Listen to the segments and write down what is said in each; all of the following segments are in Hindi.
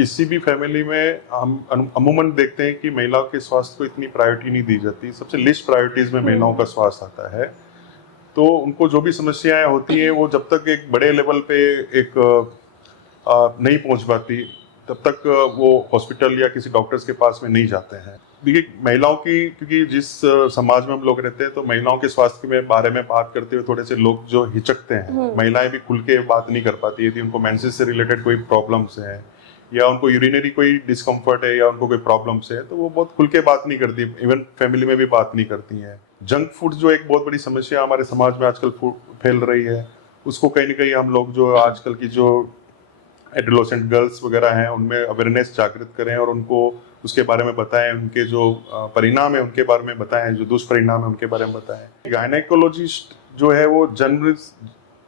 किसी भी फैमिली में हम अमूमन देखते हैं कि महिलाओं के स्वास्थ्य को इतनी प्रायोरिटी नहीं दी जाती। सबसे लिस्ट प्रायोरिटीज में महिलाओं का स्वास्थ्य आता है। तो उनको जो भी समस्याएं होती हैं वो जब तक एक बड़े लेवल पे एक नहीं पहुंच पाती तब तक वो हॉस्पिटल या किसी डॉक्टर्स के पास में नहीं जाते हैं। देखिए महिलाओं की, क्योंकि जिस समाज में हम लोग रहते हैं तो महिलाओं के स्वास्थ्य के बारे में बात करते हुए थोड़े से लोग जो हिचकते हैं। महिलाएं भी खुल के बात नहीं कर पाती। यदि उनको मेंसेस से रिलेटेड कोई प्रॉब्लम्स है या उनको यूरिनरी कोई डिस्कम्फर्ट है या उनको कोई प्रॉब्लम्स है तो वो बहुत खुल के बात नहीं करती। इवन फैमिली में भी बात नहीं करती हैं। जंक फूड जो एक बहुत बड़ी समस्या हमारे समाज में आजकल फैल रही है, उसको कहीं ना कहीं हम लोग जो आजकल की जो एडोलेसेंट गर्ल्स वगैरह हैं उनमें अवेयरनेस जागृत करें और उनको उसके बारे में बताएं। उनके जो परिणाम है उनके बारे में बताएं, जो दुष्परिणाम है उनके बारे में बताएं। गायनेकोलॉजिस्ट जो है वो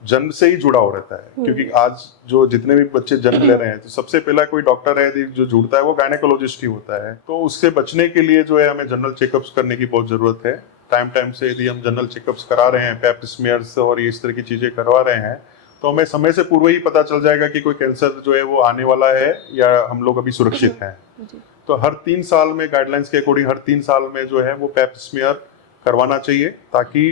जन्म से ही जुड़ा हो रहता है, क्योंकि आज जो जितने भी बच्चे जन्म ले रहे हैं तो सबसे पहला कोई डॉक्टर है जो जुड़ता है वो गायनेकोलॉजिस्ट ही होता है। तो उससे बचने के लिए जो है हमें जनरल चेकअप्स करने की बहुत जरूरत है। टाइम से यदि हम जनरल चेकअप्स करा रहे हैं, पैप स्मीयर्स और ये इस तरह की चीजें करवा रहे हैं तो हमें समय से पूर्व ही पता चल जाएगा कि कोई कैंसर जो है वो आने वाला है या हम लोग अभी सुरक्षित हैं। तो हर 3 साल में गाइडलाइंस के अकॉर्डिंग हर 3 साल में जो है वो पैप स्मीयर करवाना चाहिए, ताकि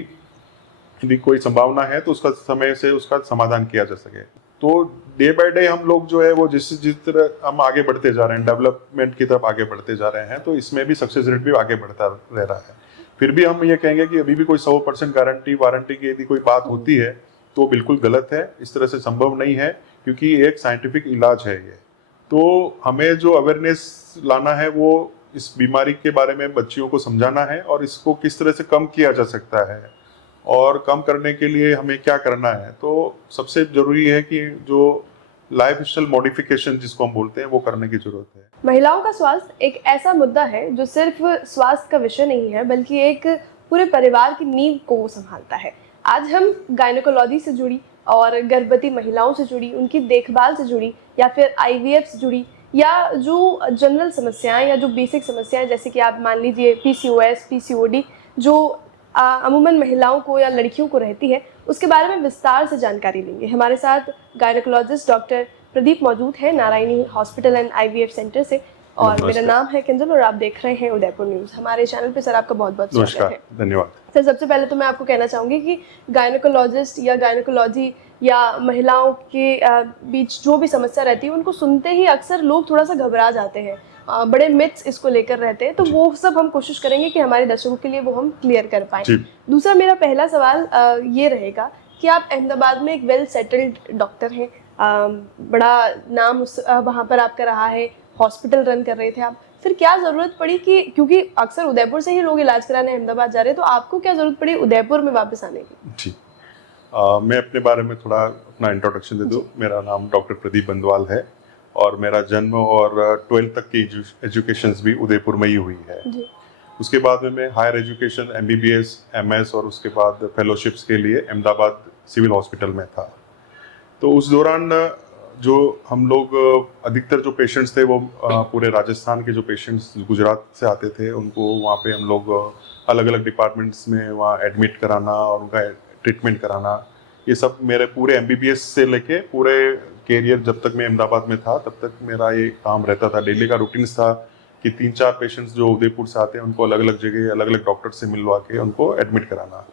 यदि कोई संभावना है तो उसका समय से उसका समाधान किया जा सके। तो डे बाय डे हम लोग जो है वो जिस तरह हम आगे बढ़ते जा रहे हैं, डेवलपमेंट की तरफ आगे बढ़ते जा रहे हैं, तो इसमें भी सक्सेस रेट भी आगे बढ़ता रह रहा है। फिर भी हम ये कहेंगे कि अभी भी कोई 100% गारंटी वारंटी की यदि कोई बात होती है तो बिल्कुल गलत है। इस तरह से संभव नहीं है, क्योंकि एक साइंटिफिक इलाज है ये। तो हमें जो अवेयरनेस लाना है वो इस बीमारी के बारे में बच्चियों को समझाना है और इसको किस तरह से कम किया जा सकता है और कम करने के लिए हमें क्या करना है। तो सबसे जरूरी है कि जो लाइफ स्टाइल मॉडिफिकेशन जिसको हम बोलते हैं वो करने की जरूरत है। महिलाओं का स्वास्थ्य एक ऐसा मुद्दा है जो सिर्फ स्वास्थ्य का विषय नहीं है, बल्कि एक पूरे परिवार की नींव को संभालता है। आज हम गायनेकोलॉजी से जुड़ी और गर्भवती महिलाओं से जुड़ी, उनकी देखभाल से जुड़ी या फिर आईवीएफ से जुड़ी, या जो जनरल समस्याएं या जो बेसिक समस्याएं जैसे कि आप मान लीजिए पीसीओएस, पीसीओडी, जो अमूमन महिलाओं को या लड़कियों को रहती है, उसके बारे में विस्तार से जानकारी लेंगे। हमारे साथ गायनेकोलॉजिस्ट डॉक्टर प्रदीप मौजूद है Narayani hospital and IVF centre से, और मेरा नाम है किंजल और आप देख रहे हैं उदयपुर न्यूज़। हमारे चैनल पे सर आपका बहुत बहुत स्वागत है। धन्यवाद सर। सबसे पहले तो मैं आपको कहना चाहूँगी कि गायनेकोलॉजिस्ट या गायनेकोलॉजी या महिलाओं के बीच जो भी समस्या रहती है उनको सुनते ही अक्सर लोग थोड़ा सा घबरा जाते हैं, बड़े मिथ्स इसको लेकर रहते हैं। तो वो सब हम कोशिश करेंगे कि हमारे दर्शकों के लिए वो हम क्लियर कर पाएँ। दूसरा मेरा पहला सवाल ये रहेगा कि आप अहमदाबाद में एक वेल सेटल्ड डॉक्टर हैं, बड़ा नाम वहाँ पर आपका रहा है, हॉस्पिटल रन कर रहे थे आप। फिर क्या ज़रूरत पड़ी कि, क्योंकि अक्सर उदयपुर से ही लोग इलाज कराने अहमदाबाद जा रहे हैं, तो आपको क्या ज़रूरत पड़ी उदयपुर में वापस आने की? जी, मैं अपने बारे में थोड़ा अपना इंट्रोडक्शन दे दूँ। मेरा नाम डॉक्टर प्रदीप बंदवाल है और मेरा जन्म और 12th तक की एजुकेशन भी उदयपुर में ही हुई है। उसके बाद में मैं हायर एजुकेशन MBBS, MS और उसके बाद फेलोशिप्स के लिए अहमदाबाद सिविल हॉस्पिटल में था। तो उस दौरान जो हम लोग अधिकतर जो पेशेंट्स थे वो पूरे राजस्थान के जो पेशेंट्स गुजरात से आते थे, उनको वहाँ पे हम लोग अलग अलग डिपार्टमेंट्स में वहाँ एडमिट कराना और उनका ट्रीटमेंट कराना, ये सब मेरे पूरे MBBS से लेके पूरे कैरियर जब तक मैं अहमदाबाद में था तब तक मेरा ये काम रहता था। डेली का रूटीन था कि 3-4 पेशेंट्स जो उदयपुर से आते हैं उनको अलग अलग जगह अलग अलग डॉक्टर से मिलवा के उनको एडमिट कराना।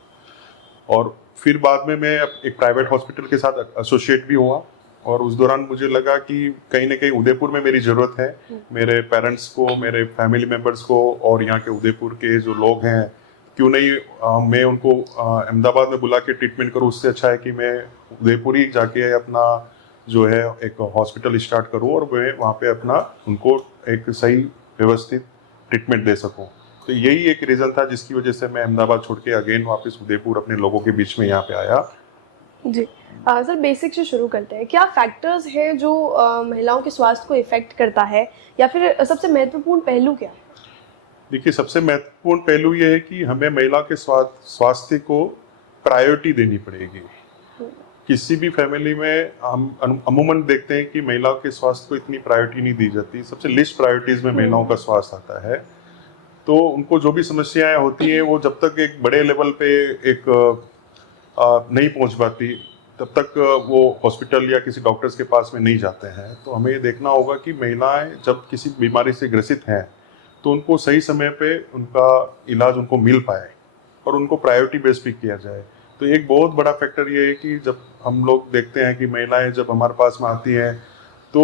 और फिर बाद में मैं एक प्राइवेट हॉस्पिटल के साथ एसोसिएट भी हुआ और उस दौरान मुझे लगा कि कहीं ना कहीं उदयपुर में मेरी ज़रूरत है। मेरे पेरेंट्स को, मेरे फैमिली मेम्बर्स को और यहाँ के उदयपुर के जो लोग हैं, क्यों नहीं मैं उनको अहमदाबाद में बुला के ट्रीटमेंट करूँ। उससे अच्छा है कि मैं उदयपुर ही जाके अपना जो है एक हॉस्पिटल स्टार्ट करूँ और मैं वहाँ पे अपना उनको एक सही व्यवस्थित ट्रीटमेंट दे सकूँ। तो यही एक रीज़न था जिसकी वजह से मैं अहमदाबाद छोड़ के अगेन वापस उदयपुर अपने लोगों के बीच में यहाँ पे आया। जी सर, बेसिक से शुरू करते हैं। क्या फैक्टर्स हैं जो महिलाओं के स्वास्थ्य को इफेक्ट करता है, या फिर सबसे महत्वपूर्ण पहलू क्या है? देखिए, सबसे महत्वपूर्ण पहलू ये है कि हमें महिला के स्वास्थ्य को प्रायोरिटी देनी पड़ेगी। किसी भी फैमिली में हम अमूमन देखते हैं कि महिलाओं के स्वास्थ्य को इतनी प्रायोरिटी नहीं दी जाती। सबसे लिस्ट प्रायोरिटीज में महिलाओं का स्वास्थ्य आता है। तो उनको जो भी समस्याएं होती हैं वो जब तक एक बड़े लेवल पे एक नहीं पहुंच पाती तब तक वो हॉस्पिटल या किसी डॉक्टर्स के पास में नहीं जाते हैं। तो हमें ये देखना होगा कि महिलाएं जब किसी बीमारी से ग्रसित हैं तो उनको सही समय पे उनका इलाज उनको मिल पाए और उनको प्रायोरिटी बेस पे किया जाए। तो एक बहुत बड़ा फैक्टर ये है कि जब हम लोग देखते हैं कि महिलाएं जब हमारे पास में आती हैं तो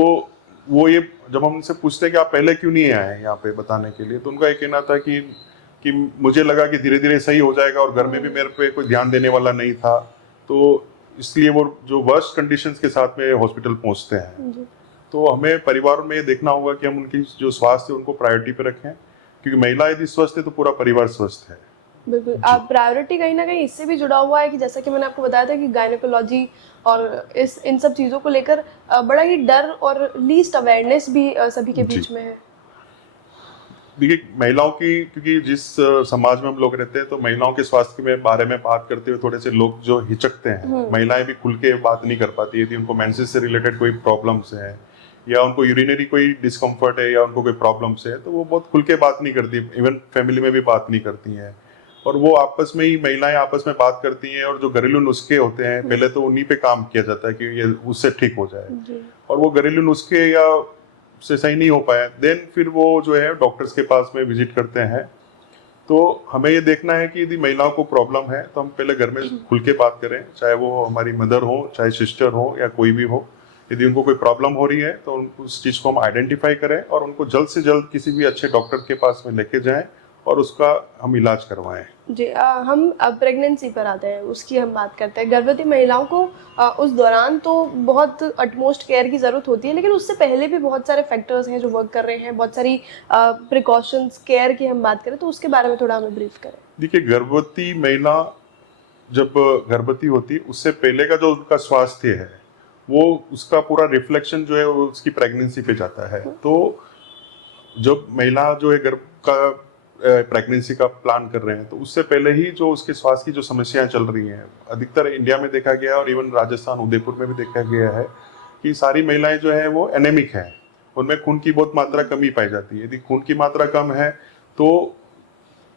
वो ये जब हम उनसे पूछते हैं कि आप पहले क्यों नहीं आए यहाँ पे बताने के लिए, तो उनका ये कहना था कि मुझे लगा कि धीरे धीरे सही हो जाएगा और घर में भी मेरे पे कोई ध्यान देने वाला नहीं था, तो इसलिए वो जो वर्स्ट कंडीशंस के साथ में हॉस्पिटल पहुंचते हैं। जी। तो हमें परिवार में ये देखना होगा कि हम उनकी जो स्वास्थ्य है उनको प्रायोरिटी पे रखें, क्योंकि महिला यदि स्वस्थ है तो पूरा परिवार स्वस्थ है। बिल्कुल, आप प्रायोरिटी कहीं ना कहीं इससे भी जुड़ा हुआ है कि जैसा कि मैंने आपको बताया था कि गायनेकोलॉजी और इन सब चीज़ों को लेकर बड़ा ही डर और लीस्ट अवेयरनेस भी सभी के जी। बीच में है। देखिए महिलाओं की, क्योंकि जिस समाज में हम लोग रहते हैं तो महिलाओं के स्वास्थ्य के बारे में बात करते हुए थोड़े से लोग जो हिचकते हैं, महिलाएं भी खुल के बात नहीं कर पाती यदि उनको मेंसेस से रिलेटेड कोई प्रॉब्लम्स है या उनको यूरिनरी कोई डिस्कम्फर्ट है या उनको कोई प्रॉब्लम्स है, तो वो बहुत खुल के बात नहीं करती, इवन फैमिली में भी बात नहीं करती हैं। और वो आपस में ही महिलाएं आपस में बात करती हैं और जो घरेलू नुस्खे होते हैं पहले तो उन्हीं पे काम किया जाता है कि ये उससे ठीक हो जाए, जी। और वो घरेलू नुस्खे या से सही नहीं हो पाया, देन फिर वो जो है डॉक्टर्स के पास में विजिट करते हैं। तो हमें ये देखना है कि यदि महिलाओं को प्रॉब्लम है तो हम पहले घर में खुल के बात करें, चाहे वो हमारी मदर हो, चाहे सिस्टर हो या कोई भी हो। यदि उनको कोई प्रॉब्लम हो रही है तो उस चीज़ को हम आइडेंटिफाई करें और उनको जल्द से जल्द किसी भी अच्छे डॉक्टर के पास में लेके जाएं और उसका हम इलाज करवाएं। जी, हम अब प्रेगनेंसी पर आते हैं, उसकी हम बात करते हैं। गर्भवती महिलाओं को उस दौरान तो बहुत अटमोस्ट केयर की ज़रूरत होती है, लेकिन उससे पहले भी बहुत सारे फैक्टर्स हैं जो वर्क कर रहे हैं, बहुत सारी प्रिकॉशंस केयर की हम बात करें तो उसके बारे में थोड़ा हमें ब्रीफ करें। देखिए गर्भवती महिला जब गर्भवती होती है उससे पहले का जो उसका स्वास्थ्य है वो उसका पूरा रिफ्लेक्शन जो है वो उसकी प्रेगनेंसी पे जाता है। तो जब महिला जो है गर्भ का प्रेगनेंसी का प्लान कर रहे हैं तो उससे पहले ही जो उसके स्वास्थ्य की जो समस्याएं चल रही हैं, अधिकतर इंडिया में देखा गया और इवन राजस्थान उदयपुर में भी देखा गया है कि सारी महिलाएं जो है वो एनेमिक हैं, उनमें खून की बहुत मात्रा कमी पाई जाती है। यदि खून की मात्रा कम है तो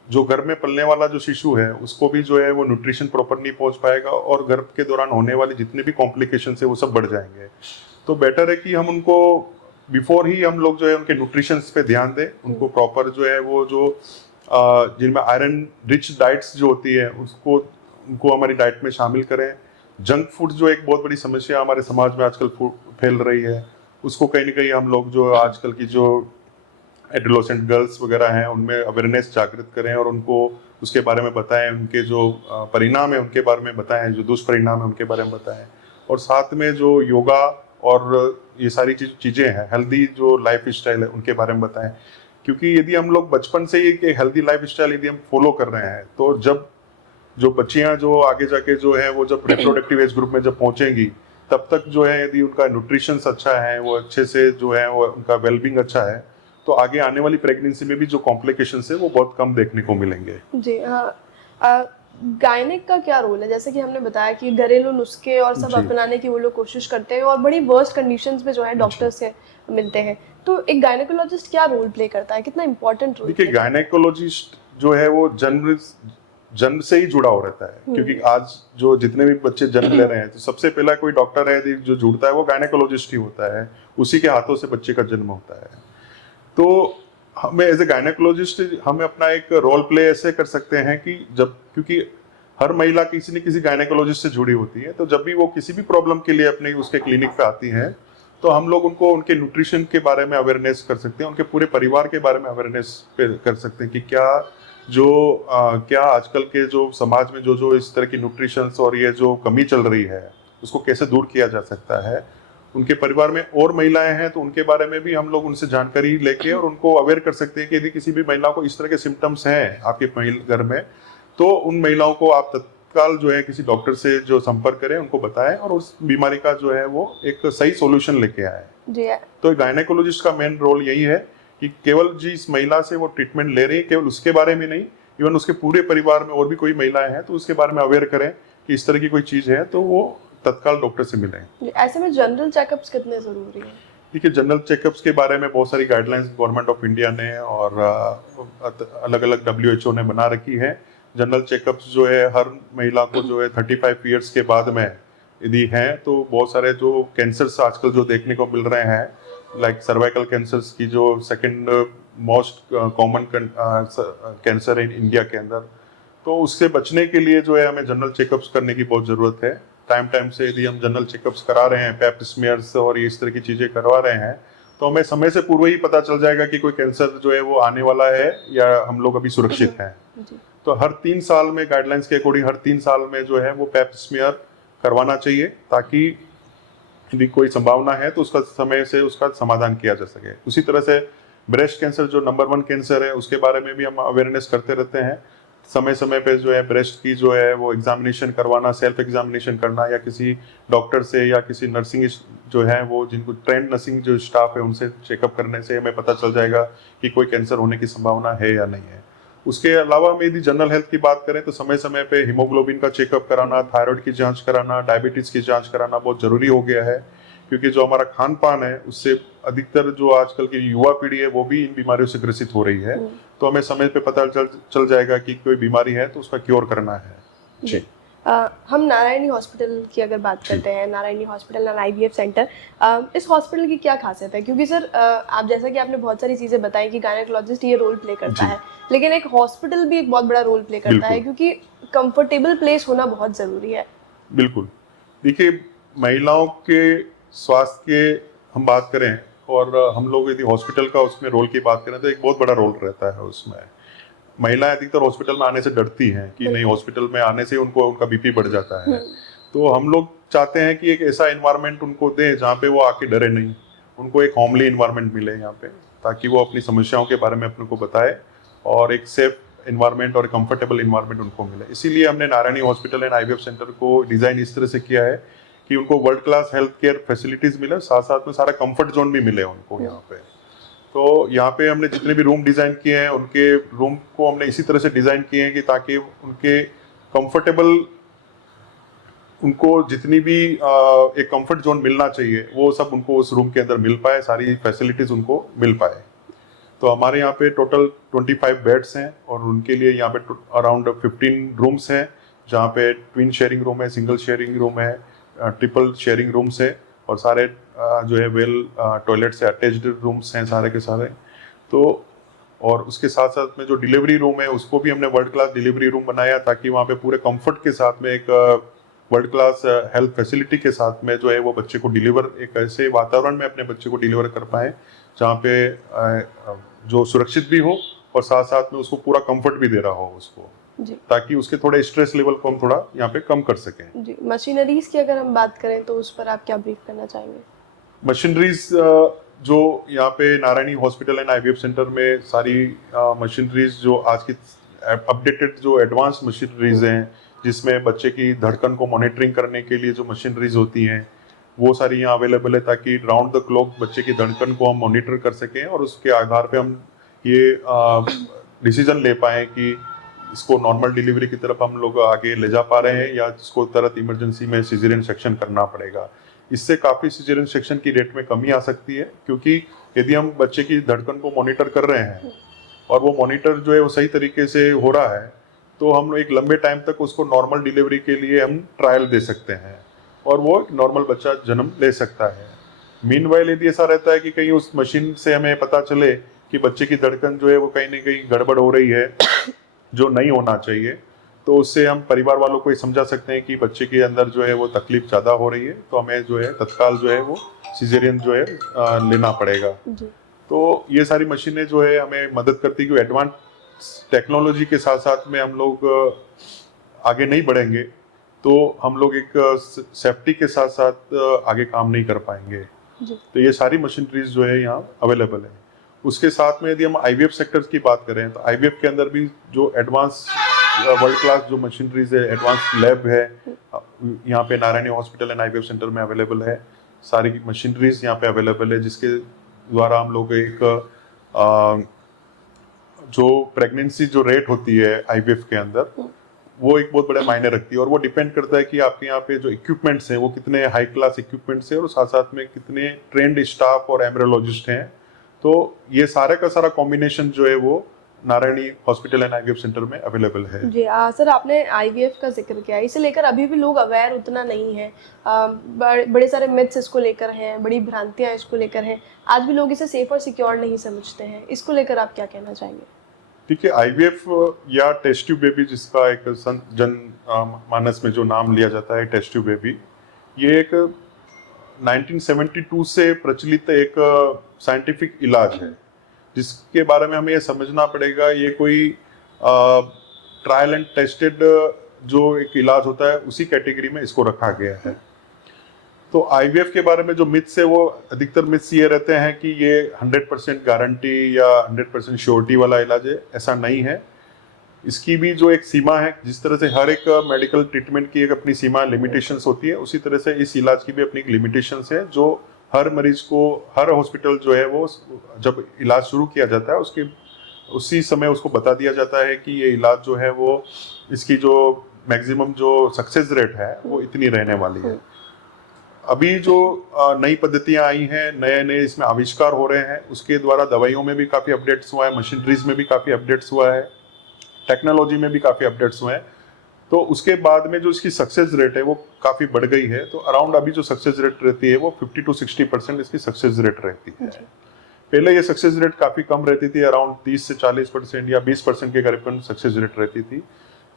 जो गर्भ में पलने वाला जो शिशु है उसको भी जो है वो न्यूट्रिशन प्रॉपर नहीं पहुंच पाएगा और गर्भ के दौरान होने वाले जितने भी कॉम्प्लिकेशन है वो सब बढ़ जाएंगे। तो बेटर है कि हम उनको बिफोर ही हम लोग जो है उनके न्यूट्रिशन पे ध्यान दें, उनको प्रॉपर जो है वो जो जिनमें आयरन रिच डाइट्स जो होती है उसको उनको हमारी डाइट में शामिल करें। जंक फूड जो एक बहुत बड़ी समस्या हमारे समाज में आजकल फैल रही है, उसको कहीं ना कहीं हम लोग जो आजकल की जो एडोलेसेंट गर्ल्स वगैरह हैं उनमें अवेयरनेस जागृत करें और उनको उसके बारे में बताएं, उनके जो परिणाम है उनके बारे में बताएं, जो दुष्परिणाम है उनके बारे में बताएं, और साथ में जो योगा और ये सारी चीज़ें हैं, हेल्दी जो लाइफ स्टाइल है उनके बारे में बताएं। क्योंकि यदि हम लोग बचपन से ही एक हेल्दी लाइफ स्टाइल यदि हम फॉलो कर रहे हैं तो जब जो बच्चियां जो आगे जाके जो है वो जब रिप्रोडक्टिव एज ग्रुप में जब पहुंचेंगी तब तक जो है यदि उनका न्यूट्रिशन अच्छा है, वो अच्छे से जो है वो उनका वेलबींग अच्छा है, तो आगे आने वाली प्रेगनेंसी में भी जो कॉम्प्लिकेशंस है वो बहुत कम देखने को मिलेंगे। जी हाँ, गायनिक का क्या रोल है? जैसे कि हमने बताया कि घरेलू नुस्खे और सब जी। अपनाने की वो लोग कोशिश करते हैं और बड़ी वर्स्ट कंडीशंस में जो है डॉक्टर से मिलते हैं। तो एक गायनेकोलॉजिस्ट क्या रोल प्ले करता है, कितना इंपॉर्टेंट रोल? देखिए गायनेकोलॉजिस्ट जो है वो जन्म से ही जुड़ा हो रहता है, क्योंकि आज जो जितने भी बच्चे जन्म ले रहे हैं तो सबसे पहला कोई डॉक्टर है जो जुड़ता है वो गायनेकोलॉजिस्ट ही होता है, उसी के हाथों से बच्चे का जन्म होता है। तो हमें एज ए गायनेकोलॉजिस्ट हमें अपना एक रोल प्ले ऐसे कर सकते हैं कि जब, क्योंकि हर महिला किसी न किसी गायनेकोलॉजिस्ट से जुड़ी होती है, तो जब भी वो किसी भी प्रॉब्लम के लिए अपने उसके क्लिनिक पे आती हैं तो हम लोग उनको उनके न्यूट्रिशन के बारे में अवेयरनेस कर सकते हैं, उनके पूरे परिवार के बारे में अवेयरनेस कर सकते हैं कि क्या आजकल के जो समाज में जो इस तरह की न्यूट्रिशन और ये जो कमी चल रही है उसको कैसे दूर किया जा सकता है। उनके परिवार में और महिलाएं हैं तो उनके बारे में भी हम लोग उनसे जानकारी लेके और उनको अवेयर कर सकते हैं कि यदि किसी भी महिला को इस तरह के सिम्टम्स हैं आपके घर में तो उन महिलाओं को आप तत्काल जो है किसी डॉक्टर से जो संपर्क करें, उनको बताएं और उस बीमारी का जो है वो एक सही सॉल्यूशन लेके आए। जी। तो गायनेकोलॉजिस्ट का मेन रोल यही है कि केवल जिस महिला से वो ट्रीटमेंट ले रही है केवल उसके बारे में नहीं, इवन उसके पूरे परिवार में और भी कोई महिलाएं हैं तो उसके बारे में अवेयर करें कि इस तरह की कोई चीज है तो वो तत्काल डॉक्टर से मिलें। ऐसे में जनरल चेकअप्स कितने जरूरी हैं? देखिए जनरल चेकअप्स के बारे में बहुत सारी गाइडलाइंस गवर्नमेंट ऑफ इंडिया ने और अलग अलग WHO ने बना रखी है। जनरल चेकअप्स जो है हर महिला को जो है 35 ईयर्स के बाद में यदि हैं तो बहुत सारे जो कैंसर्स आजकल जो देखने को मिल रहे हैं, लाइक सर्वाइकल कैंसर्स की जो सेकंड मोस्ट कॉमन कैंसर है इंडिया के अंदर, तो उससे बचने के लिए जो है हमें जनरल चेकअप्स करने की बहुत ज़रूरत है। टाइम टाइम से यदि हम जनरल चेकअप्स करा रहे हैं, पैप स्मीयर्स और ये इस तरह की चीज़ें करवा रहे हैं, तो हमें समय से पूर्व ही पता चल जाएगा कि कोई कैंसर जो है वो आने वाला है या हम लोग अभी सुरक्षित हैं। जी। तो हर 3 साल में गाइडलाइंस के अकॉर्डिंग हर 3 साल में जो है वो पैप स्मीयर करवाना चाहिए, ताकि यदि कोई संभावना है तो उसका समय से उसका समाधान किया जा सके। उसी तरह से ब्रेस्ट कैंसर जो नंबर 1 कैंसर है, उसके बारे में भी हम अवेयरनेस करते रहते हैं। समय समय पे जो है ब्रेस्ट की जो है वो एग्जामिनेशन करवाना, सेल्फ एग्जामिनेशन करना, या किसी डॉक्टर से या किसी नर्सिंग जो है वो जिनको ट्रेंड नर्सिंग जो स्टाफ है उनसे चेकअप करने से हमें पता चल जाएगा कि कोई कैंसर होने की संभावना है या नहीं है। उसके अलावा हम यदि जनरल हेल्थ की बात करें तो समय समय पे हीमोग्लोबिन का चेकअप कराना, थायराइड की जांच कराना, डायबिटीज की जांच कराना बहुत जरूरी हो गया है, क्योंकि जो हमारा खान पान है उससे अधिकतर जो आजकल की युवा पीढ़ी है वो भी इन बीमारियों से ग्रसित हो रही है। तो हमें समय पे पता चल जाएगा कि कोई बीमारी है तो उसका क्योर करना है। जी। हम नारायणी हॉस्पिटल की अगर बात करते हैं, Narayani hospital and IVF centre, इस हॉस्पिटल की क्या खासियत है? क्योंकि सर आप जैसा कि आपने बहुत सारी चीज़ें बताई कि गायनेकोलॉजिस्ट ये रोल प्ले करता है, लेकिन एक हॉस्पिटल भी एक बहुत बड़ा रोल प्ले करता है, क्योंकि कंफर्टेबल प्लेस होना बहुत ज़रूरी है। बिल्कुल। देखिए, महिलाओं के स्वास्थ्य के हम बात करें और हम लोग यदि हॉस्पिटल का उसमें रोल की बात करें तो एक बहुत बड़ा रोल रहता है उसमें। महिलाएं अधिकतर हॉस्पिटल में आने से डरती हैं कि नहीं, हॉस्पिटल में आने से उनको उनका बीपी बढ़ जाता है। तो हम लोग चाहते हैं कि एक ऐसा एनवायरनमेंट उनको दें जहाँ पे वो आके डरे नहीं, उनको एक होमली एनवायरनमेंट मिले यहाँ पे, ताकि वो अपनी समस्याओं के बारे में अपने को बताए और एक सेफ एनवायरनमेंट और कंफर्टेबल एनवायरनमेंट उनको मिले। इसीलिए हमने Narayani hospital and IVF centre को डिजाइन इस तरह से किया है कि उनको world class health care facilities मिले, साथ साथ में सारा कंफर्ट जोन भी मिले उनको यहाँ पे। तो यहाँ पे हमने जितने भी रूम डिजाइन किए हैं उनके रूम को हमने इसी तरह से डिजाइन किए हैं कि ताकि उनके कंफर्टेबल, उनको जितनी भी एक कंफर्ट जोन मिलना चाहिए वो सब उनको उस रूम के अंदर मिल पाए, सारी फैसिलिटीज उनको मिल पाए। तो हमारे यहाँ पे टोटल 25 बेड्स हैं और उनके लिए यहाँ पे अराउंड 15 रूम्स हैं, जहाँ पे ट्विन शेयरिंग रूम है, सिंगल शेयरिंग रूम है, ट्रिपल शेयरिंग रूम्स है, और सारे जो है वेल टॉयलेट से अटैच्ड रूम्स हैं सारे के सारे। तो और उसके साथ साथ में जो डिलीवरी रूम है उसको भी हमने वर्ल्ड क्लास डिलीवरी रूम बनाया, ताकि वहाँ पे पूरे कंफर्ट के साथ में एक वर्ल्ड क्लास हेल्थ फैसिलिटी के साथ में जो है वो बच्चे को डिलीवर, एक ऐसे वातावरण में अपने बच्चे को डिलीवर कर पाए जहाँ पे जो सुरक्षित भी हो और साथ साथ में उसको पूरा कंफर्ट भी दे रहा हो उसको, ताकि उसके थोड़े स्ट्रेस लेवल को हम थोड़ा यहाँ पे कम कर सकें। जी। मशीनरीज की अगर हम बात करें तो उस पर आप क्या ब्रीफ करना चाहेंगे? मशीनरीज जो यहाँ पे Narayani hospital and IVF centre में सारी मशीनरीज जो आज की अपडेटेड जो एडवांस मशीनरीज हैं, जिसमें बच्चे की धड़कन को मॉनिटरिंग करने के लिए जो मशीनरीज होती हैं वो सारी यहाँ अवेलेबल है, ताकि राउंड द क्लॉक बच्चे की धड़कन को हम मॉनिटर कर सकें और उसके आधार पे हम ये डिसीजन ले पाएँ कि इसको नॉर्मल डिलीवरी की तरफ हम लोग आगे ले जा पा रहे हैं या इसको तुरंत इमरजेंसी में सिजेरियन सेक्शन करना पड़ेगा। इससे काफ़ी सिजेरियन सेक्शन की रेट में कमी आ सकती है, क्योंकि यदि हम बच्चे की धड़कन को मॉनिटर कर रहे हैं और वो मॉनिटर जो है वो सही तरीके से हो रहा है, तो हम एक लंबे टाइम तक उसको नॉर्मल डिलीवरी के लिए हम ट्रायल दे सकते हैं और वो एक नॉर्मल बच्चा जन्म ले सकता है। मीनवाइल यदि ऐसा रहता है कि कहीं उस मशीन से हमें पता चले कि बच्चे की धड़कन जो है वो कहीं ना कहीं गड़बड़ हो रही है, जो नहीं होना चाहिए, तो उससे हम परिवार वालों को ये समझा सकते हैं कि बच्चे के अंदर जो है वो तकलीफ ज़्यादा हो रही है, तो हमें जो है तत्काल जो है वो सिजेरियन जो है लेना पड़ेगा। तो ये सारी मशीनें जो है हमें मदद करती है कि एडवांस टेक्नोलॉजी के साथ साथ में हम लोग आगे नहीं बढ़ेंगे तो हम लोग एक सेफ्टी के साथ साथ आगे काम नहीं कर पाएंगे। तो ये सारी मशीनरीज जो है यहाँ अवेलेबल है। उसके साथ में यदि हम आईवीएफ सेक्टर्स की बात करें तो आईवीएफ के अंदर भी जो एडवांस वर्ल्ड क्लास जो मशीनरीज है, एडवांस लैब है, यहाँ पे Narayani hospital and IVF centre में अवेलेबल है। सारी मशीनरीज यहाँ पे अवेलेबल है, जिसके द्वारा हम लोग एक जो प्रेगनेंसी जो रेट होती है आईवीएफ के अंदर, वो एक बहुत बड़ा मायने रखती है और वो डिपेंड करता है कि आपके यहाँ पे जो इक्विपमेंट्स हैं वो कितने हाई क्लास इक्विपमेंट्स हैं और साथ साथ में कितने ट्रेंड स्टाफ और एम्ब्रियोलॉजिस्ट हैं। तो ये सारे का सारा कॉम्बिनेशन जो है वो Narayani hospital and IVF centre में अवेलेबल है। जी सर, आपने आईवीएफ का जिक्र किया, इसे लेकर अभी भी लोग अवेयर उतना नहीं है। बड़े सारे मिथ्स इसको लेकर हैं, बड़ी भ्रांतियां इसको लेकर हैं। आज भी लोग इसे सेफ और सिक्योर नहीं समझते हैं। इसको लेकर आप क्या कहना चाहेंगे? देखिए, आईवीएफ या टेस्ट ट्यूब बेबी, जिसका एक जन मानस में जो नाम लिया जाता है टेस्ट ट्यूब बेबी, ये एक 1972 से प्रचलित एक साइंटिफिक इलाज है, जिसके बारे में हमें ये समझना पड़ेगा ये कोई ट्रायल एंड टेस्टेड जो एक इलाज होता है उसी कैटेगरी में इसको रखा गया है। तो आईवीएफ के बारे में जो मिथ्स है वो अधिकतर मिथ्स ये रहते हैं कि ये 100% गारंटी या 100% श्योरिटी वाला इलाज है। ऐसा नहीं है। इसकी भी जो एक सीमा है, जिस तरह से हर एक मेडिकल ट्रीटमेंट की एक अपनी सीमा लिमिटेशंस होती है, उसी तरह से इस इलाज की भी अपनी लिमिटेशंस है, जो हर मरीज को, हर हॉस्पिटल जो है वो जब इलाज शुरू किया जाता है उसके उसी समय उसको बता दिया जाता है कि ये इलाज जो है वो इसकी जो मैक्सिमम जो सक्सेस रेट है वो इतनी रहने वाली है। अभी जो नई पद्धतियां आई हैं, नए नए इसमें आविष्कार हो रहे हैं, उसके द्वारा दवाइयों में भी काफ़ी अपडेट्स हुआ है, मशीनरीज में भी काफ़ी अपडेट्स हुआ है, टेक्नोलॉजी में भी काफ़ी अपडेट्स हुए हैं। तो उसके बाद में जो इसकी सक्सेस रेट है वो काफ़ी बढ़ गई है। तो अराउंड अभी जो सक्सेस रेट रहती है वो 50 to 60% इसकी सक्सेस रेट रहती है। पहले ये सक्सेस रेट काफ़ी कम रहती थी, अराउंड 30 से 40% या 20% के करीबन सक्सेस रेट रहती थी।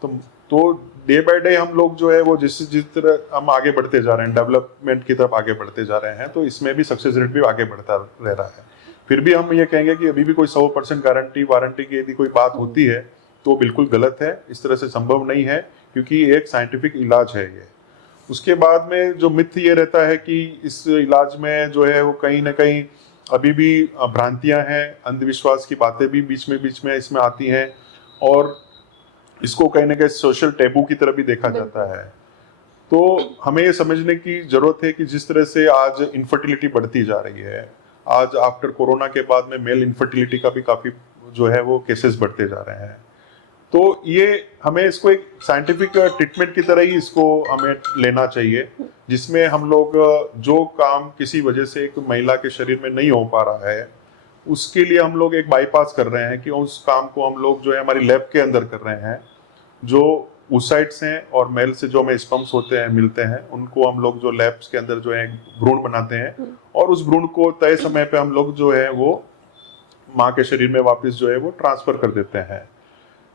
तो डे बाय डे हम लोग जो है वो जिस तरह हम आगे बढ़ते जा रहे हैं, डेवलपमेंट की तरफ आगे बढ़ते जा रहे हैं, तो इसमें भी सक्सेस रेट भी आगे बढ़ता रह रहा है। फिर भी हम ये कहेंगे कि अभी भी कोई 100% गारंटी वारंटी की यदि कोई बात होती है तो बिल्कुल गलत है। इस तरह से संभव नहीं है, क्योंकि एक साइंटिफिक इलाज है ये। उसके बाद में जो मिथ ये रहता है कि इस इलाज में जो है वो कहीं ना कहीं अभी भी भ्रांतियां हैं, अंधविश्वास की बातें भी बीच में इसमें आती हैं, और इसको कहीं ना कहीं सोशल टैबू की तरह भी देखा जाता है। तो हमें ये समझने की जरूरत है कि जिस तरह से आज इनफर्टिलिटी बढ़ती जा रही है, आज आफ्टर कोरोना के बाद में मेल इनफर्टिलिटी का भी काफी जो है वो केसेस बढ़ते जा रहे हैं। तो ये हमें इसको एक साइंटिफिक ट्रीटमेंट की तरह ही इसको हमें लेना चाहिए, जिसमें हम लोग जो काम किसी वजह से एक महिला के शरीर में नहीं हो पा रहा है, उसके लिए हम लोग एक बाईपास कर रहे हैं कि उस काम को हम लोग जो है हमारी लैब के अंदर कर रहे हैं। जो oocytes हैं और मेल से जो हमें स्पर्म्स होते हैं मिलते हैं, उनको हम लोग जो लैब्स के अंदर जो है भ्रूण बनाते हैं, और उस भ्रूण को तय समय पे हम लोग जो है वो माँ के शरीर में वापस जो है वो ट्रांसफर कर देते हैं।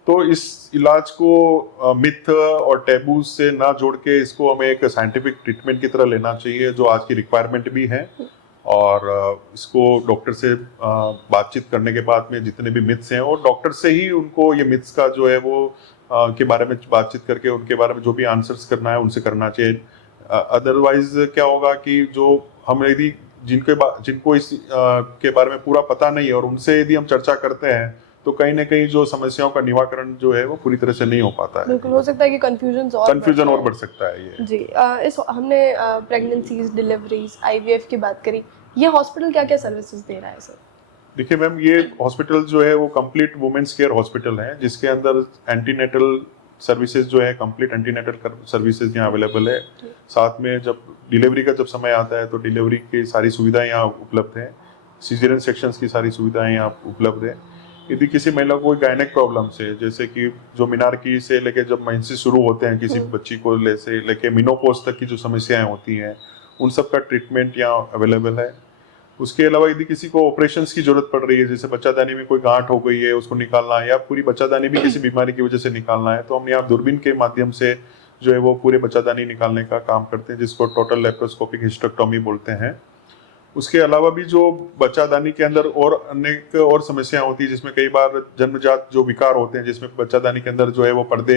तो इस इलाज को मिथ और टैबू से ना जोड़ के इसको हमें एक साइंटिफिक ट्रीटमेंट की तरह लेना चाहिए, जो आज की रिक्वायरमेंट भी है। और इसको डॉक्टर से बातचीत करने के बाद में जितने भी मिथ्स हैं, और डॉक्टर से ही उनको ये मिथ्स का जो है वो के बारे में बातचीत करके उनके बारे में जो भी आंसर्स करना है उनसे करना चाहिए। अदरवाइज क्या होगा कि जो हम यदि जिनको इस के बारे में पूरा पता नहीं है और उनसे यदि हम चर्चा करते हैं, तो कहीं ना कहीं जो समस्याओं का निवारण जो है वो पूरी तरह से नहीं हो पाता है। बिल्कुल, हो सकता है कि कंफ्यूजन और बढ़ सकता है ये। जी, इस हमने प्रेगनेंसीज, डिलीवरीज, आईवीएफ की बात करी। ये हॉस्पिटल क्या क्या सर्विसेज दे रहा है सर? देखिए मैम, ये हॉस्पिटल जो है वो कंप्लीट वुमेन्स केयर हॉस्पिटल है, जिसके अंदर एंटीनेटल सर्विसेज जो है, कंप्लीट एंटीनेटल सर्विसेज यहाँ अवेलेबल है। साथ में जब डिलीवरी का जब समय आता है तो डिलीवरी की सारी सुविधाएं यहाँ उपलब्ध हैं, सीजरियन सेक्शंस की सारी सुविधाएं यहाँ उपलब्ध है। यदि किसी महिला को गायनेक प्रॉब्लम से, जैसे कि जो मिनारकी से लेके जब मेंसेस शुरू होते हैं किसी बच्ची को लेके मिनोपॉज तक की जो समस्याएं होती हैं, उन सब का ट्रीटमेंट यहाँ अवेलेबल है। उसके अलावा यदि किसी को ऑपरेशंस की जरूरत पड़ रही है, जैसे बच्चादानी में कोई गांठ हो गई है उसको निकालना है, या पूरी बच्चादानी भी किसी बीमारी की वजह से निकालना है, तो हम यहाँ दूरबीन के माध्यम से जो है वो पूरे बच्चादानी निकालने का काम करते हैं, जिसको टोटल लेप्रोस्कोपिक हिस्टेक्टोमी बोलते हैं। उसके अलावा भी जो बच्चादानी के अंदर और अनेक और समस्याएं होती है, जिसमें कई बार जन्मजात जो विकार होते हैं, जिसमें बच्चादानी के अंदर जो है वो पर्दे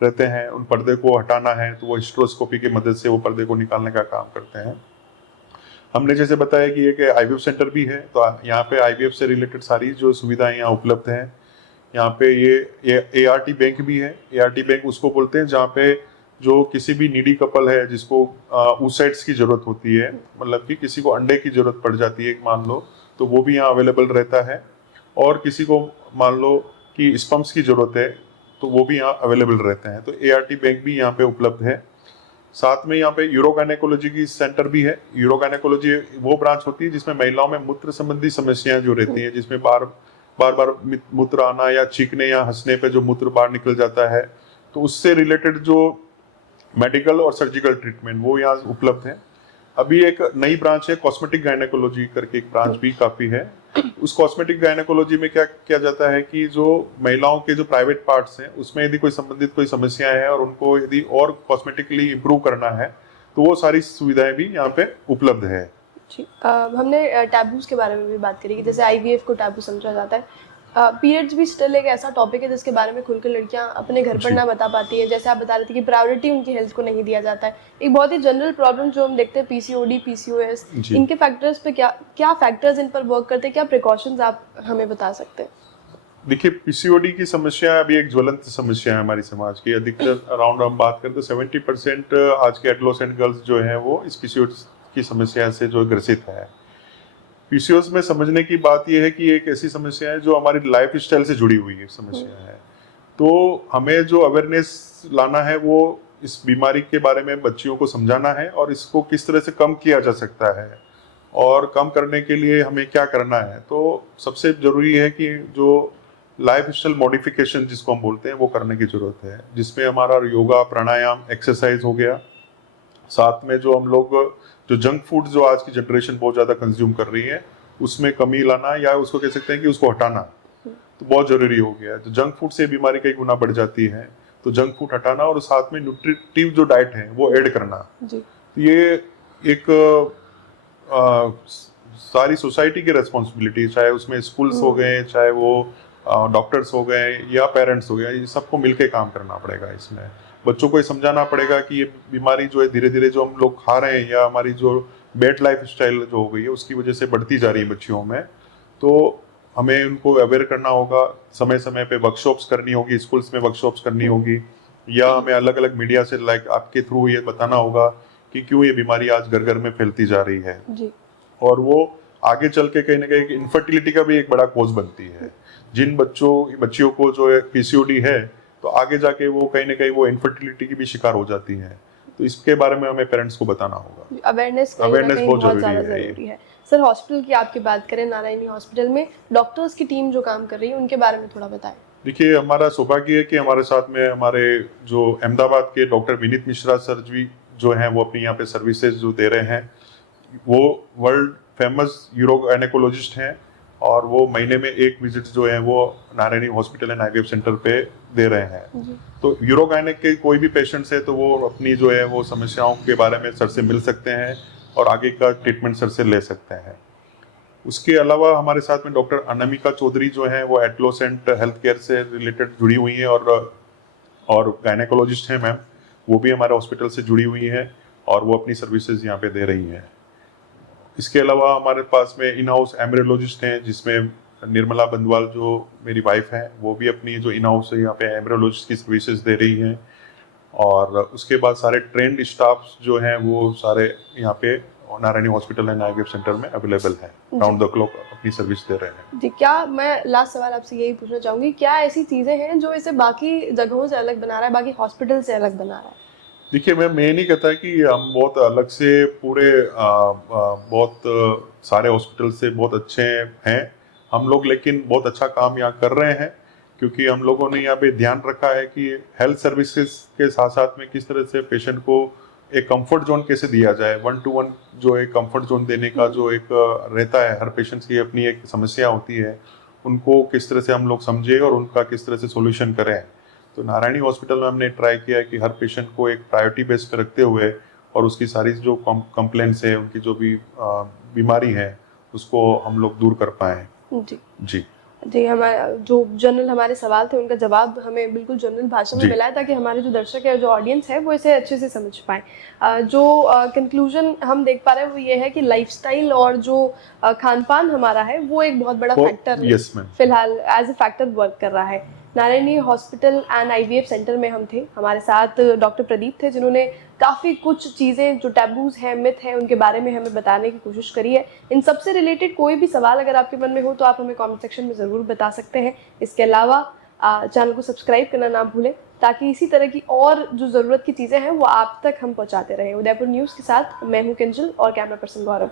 रहते हैं, उन पर्दे को हटाना है तो वो हिस्टेरोस्कोपी की मदद से वो पर्दे को निकालने का काम करते हैं। हमने जैसे बताया कि एक आईवीएफ सेंटर भी है, तो यहाँ पे आईवीएफ से रिलेटेड सारी जो सुविधाएं यहाँ उपलब्ध हैं। यहाँ पे ये एआरटी बैंक भी है। एआरटी बैंक उसको बोलते हैं जहाँ पे जो किसी भी नीडी कपल है जिसको oocytes की जरूरत होती है, मतलब कि किसी को अंडे की जरूरत पड़ जाती है मान लो, तो वो भी यहाँ अवेलेबल रहता है। और किसी को मान लो कि स्पर्म्स की जरूरत है, तो वो भी यहाँ अवेलेबल रहते हैं। तो एआरटी बैंक भी यहाँ पे उपलब्ध है। साथ में यहाँ पे यूरोगायनेकोलॉजी की सेंटर भी है। यूरोगायनेकोलॉजी वो ब्रांच होती है जिसमें महिलाओं में मूत्र संबंधी समस्याएं जो रहती हैं, जिसमें बार बार बार मूत्र आना या चीखने या हंसने पे जो मूत्र बाहर निकल जाता है, तो उससे रिलेटेड जो मेडिकल और सर्जिकल ट्रीटमेंट वो यहाँ उपलब्ध है। अभी एक नई ब्रांच है कॉस्मेटिक गायनेकोलॉजी करके, एक ब्रांच भी काफी है। उस कॉस्मेटिक गायनेकोलॉजी में क्या किया जाता है कि जो महिलाओं के जो प्राइवेट पार्ट्स हैं उसमें यदि कोई संबंधित कोई समस्या है और उनको यदि और कॉस्मेटिकली इम्प्रूव करना है तो वो सारी सुविधाएं भी यहाँ पे उपलब्ध है। जी हमने टैबूज के बारे में भी बात करी कि जैसे आईवीएफ को टैबू समझा जाता है। पीरियड्स भी स्टिल एक ऐसा टॉपिक है जिसके बारे में खुलकर लड़कियां अपने घर पर जी। ना बता पाती है। जैसे आप बता रहे थे कि प्रायोरिटी उनकी हेल्थ को नहीं दिया जाता है। एक बहुत ही जनरल प्रॉब्लम जो हम देखते हैं पीसीओडी, पीसीओएस, जी। इनके फैक्टर्स पे क्या क्या फैक्टर्स इन पर वर्क करते हैं, क्या प्रिकॉशंस आप हमें बता सकते हैं? देखिए, पीसीओडी की समस्या अभी एक ज्वलंत समस्या है हमारी समाज की। अधिकतर अराउंड हम बात करें तो 70% आज के एडोलेसेंट गर्ल्स जो हैं वो इस पीसीओडी की समस्या से जो ग्रसित है। पीसीओएस में समझने की बात यह है कि एक ऐसी समस्या है जो हमारी लाइफ स्टाइल से जुड़ी हुई है समस्या है। तो हमें जो अवेयरनेस लाना है वो इस बीमारी के बारे में बच्चियों को समझाना है और इसको किस तरह से कम किया जा सकता है और कम करने के लिए हमें क्या करना है। तो सबसे जरूरी है कि जो लाइफ स्टाइल मॉडिफिकेशन जिसको हम बोलते हैं वो करने की जरूरत है, जिसमें हमारा योगा, प्राणायाम, एक्सरसाइज हो गया। साथ में जो हम लोग जो जंक फूड जो आज की जनरेशन बहुत ज़्यादा कंज्यूम कर रही है उसमें कमी लाना, या उसको कह सकते हैं कि उसको हटाना, तो बहुत ज़रूरी हो गया है। तो जंक फूड से बीमारी कई गुना बढ़ जाती है, तो जंक फूड हटाना और साथ में न्यूट्रिटिव जो डाइट है वो ऐड करना। जी। तो ये एक सारी सोसाइटी की रेस्पॉन्सिबिलिटी, चाहे उसमें स्कूल्स हो गए, चाहे वो डॉक्टर्स हो गए या पेरेंट्स हो गए, ये सबको मिलके काम करना पड़ेगा। इसमें बच्चों को ये समझाना पड़ेगा कि ये बीमारी जो है धीरे धीरे जो हम लोग खा रहे हैं या हमारी जो बैड लाइफ स्टाइल जो हो गई है उसकी वजह से बढ़ती जा रही है बच्चियों में। तो हमें उनको अवेयर करना होगा, समय समय पे वर्कशॉप्स करनी होगी, स्कूल्स में वर्कशॉप्स करनी होगी, या हमें अलग अलग मीडिया से लाइक आपके थ्रू ये बताना होगा कि क्यों ये बीमारी आज घर घर में फैलती जा रही है। जी। और वो आगे चल के कहीं ना कहीं इनफर्टिलिटी का भी एक बड़ा कोज बनती है। जिन बच्चियों को जो है पीसीओडी है तो आगे जाके वो कहीं ना कहीं वो इनफर्टिलिटी की भी शिकार हो जाती है। तो इसके बारे में हमें पेरेंट्स को बताना होगा। अवेयरनेस बहुत ज़्यादा ज़रूरी है। सर, हॉस्पिटल की आपकी बात करें, नारायणी हॉस्पिटल में डॉक्टर्स की टीम जो काम कर रही है उनके बारे में थोड़ा बताएं। देखिए, हमारा सौभाग्य है कि हमारे साथ में हमारे जो अहमदाबाद के डॉक्टर विनीत मिश्रा सर जी जो हैं वो अपनी यहाँ पे सर्विसेज जो दे रहे हैं, वो वर्ल्ड फेमस यूरोगायनेकोलॉजिस्ट हैं और वो महीने में एक विजिट जो है वो Narayani hospital and IVF centre पे दे रहे हैं। तो यूरोगायनेक के कोई भी पेशेंट्स है तो वो अपनी जो है वो समस्याओं के बारे में सर से मिल सकते हैं और आगे का ट्रीटमेंट सर से ले सकते हैं। उसके अलावा हमारे साथ में डॉक्टर अनामिका चौधरी जो है वो एडोलेसेंट हेल्थ केयर से रिलेटेड जुड़ी हुई हैं और गायनेकोलॉजिस्ट हैं मैम, वो भी हमारे हॉस्पिटल से जुड़ी हुई हैं और वो अपनी सर्विसेज यहाँ पे दे रही हैं। इसके अलावा हमारे पास में इन हाउस एम्ब्रियोलॉजिस्ट हैं, जिसमें निर्मला बंदवाल जो मेरी वाइफ है वो भी अपनी जो इन हाउस यहाँ पे एम्ब्रियोलॉजिस्ट की सर्विसेज दे रही हैं। और उसके बाद सारे ट्रेंड स्टाफ जो हैं वो सारे यहाँ पे Narayani hospital and IVF centre में अवेलेबल है, राउंड द क्लॉक अपनी सर्विस दे रहे हैं। जी, क्या मैं लास्ट सवाल आपसे यही पूछना चाहूँगी, क्या ऐसी चीज़ें हैं जो इसे बाकी जगहों से अलग बना रहा है, बाकी हॉस्पिटल से अलग बना रहा है? देखिए, मैं नहीं कहता कि हम बहुत अलग से पूरे बहुत सारे हॉस्पिटल से बहुत अच्छे हैं हम लोग, लेकिन बहुत अच्छा काम यहाँ कर रहे हैं क्योंकि हम लोगों ने यहाँ पे ध्यान रखा है कि हेल्थ सर्विसेज के साथ साथ में किस तरह से पेशेंट को एक कंफर्ट जोन कैसे दिया जाए। 1-to-1 जो एक कंफर्ट जोन देने का जो एक रहता है, हर पेशेंट्स की अपनी एक समस्या होती है, उनको किस तरह से हम लोग समझे और उनका किस तरह से सॉल्यूशन करें। तो नारायणी हॉस्पिटल में हमने ट्राई किया है कि हर पेशेंट को एक प्रायोरिटी बेस पे रखते हुए और उसकी सारी जो कंप्लेंट्स है, उनकी जो भी बीमारी है उसको हम लोग दूर कर पाए। जी जी जी, हमारा जो जनरल हमारे सवाल थे उनका जवाब हमें बिल्कुल जनरल भाषा में मिला है ताकि हमारे जो दर्शक है, जो ऑडियंस है, वो इसे अच्छे से समझ पाए। जो कंक्लूजन हम देख पा रहे हैं वो ये है कि लाइफस्टाइल और जो खान पान हमारा है वो एक बहुत बड़ा फैक्टर फिलहाल एज ए फैक्टर वर्क कर रहा है। Narayani hospital and IVF centre में हम थे, हमारे साथ डॉक्टर प्रदीप थे जिन्होंने काफ़ी कुछ चीज़ें जो टैबूज हैं, मिथ हैं, उनके बारे में हमें बताने की कोशिश करी है। इन सब से रिलेटेड कोई भी सवाल अगर आपके मन में हो तो आप हमें कमेंट सेक्शन में ज़रूर बता सकते हैं। इसके अलावा चैनल को सब्सक्राइब करना ना भूलें ताकि इसी तरह की और जो ज़रूरत की चीज़ें हैं वो आप तक हम पहुँचाते रहें। उदयपुर न्यूज़ के साथ मैं हूँ किंजल और कैमरा पर्सन गौरव।